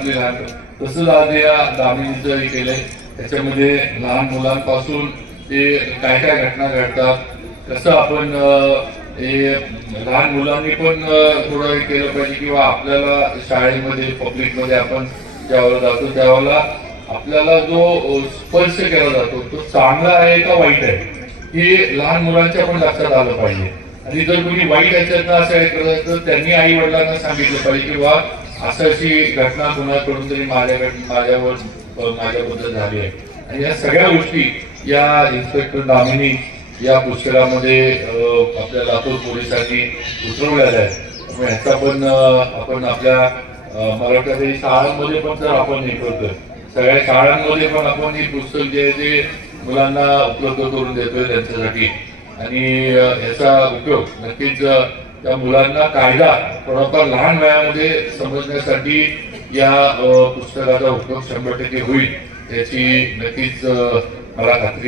आपली लहान, तसंच आज या दामिनीचं केलंय. त्याच्यामध्ये लहान मुलांपासून ते काय काय घटना घडतात, कसं आपण हे लहान मुलांनी पण थोडं हे केलं पाहिजे, किंवा आपल्याला शाळेमध्ये पब्लिकमध्ये आपण ज्यावेळेला जातो त्यावेळेला आपल्याला जो स्पर्श केला जातो तो चांगला आहे का वाईट आहे हे लहान मुलांच्या पण लक्षात आलं पाहिजे. आणि जर कोणी वाईट याच्यातनं असं हे करत तर त्यांनी आई वडिलांना सांगितलं पाहिजे किंवा अशी घटना कुणाकडून तरी माझ्याबद्दल झाली आहे. आणि या सगळ्या गोष्टी या इन्स्पेक्टर दामिनी या पुस्तकामध्ये आपल्या लातूर पोलिसांनी उतरवलेल्या आहेत. त्यामुळे ह्याचा पण आपण आपल्या मराठी शाळांमध्ये पण जर आपण हे करतोय, सगळ्या शाळांमध्ये पण आपण ही पुस्तक जे आहे ते मुलांना उपलब्ध करून देतोय त्यांच्यासाठी. आणि याचा उपयोग नक्कीच त्या मुलांना कायदा थोडाफार लहान वयामध्ये समजण्यासाठी या पुस्तकाचा उपयोग 100% होईल याची नक्कीच मला खात्री आहे.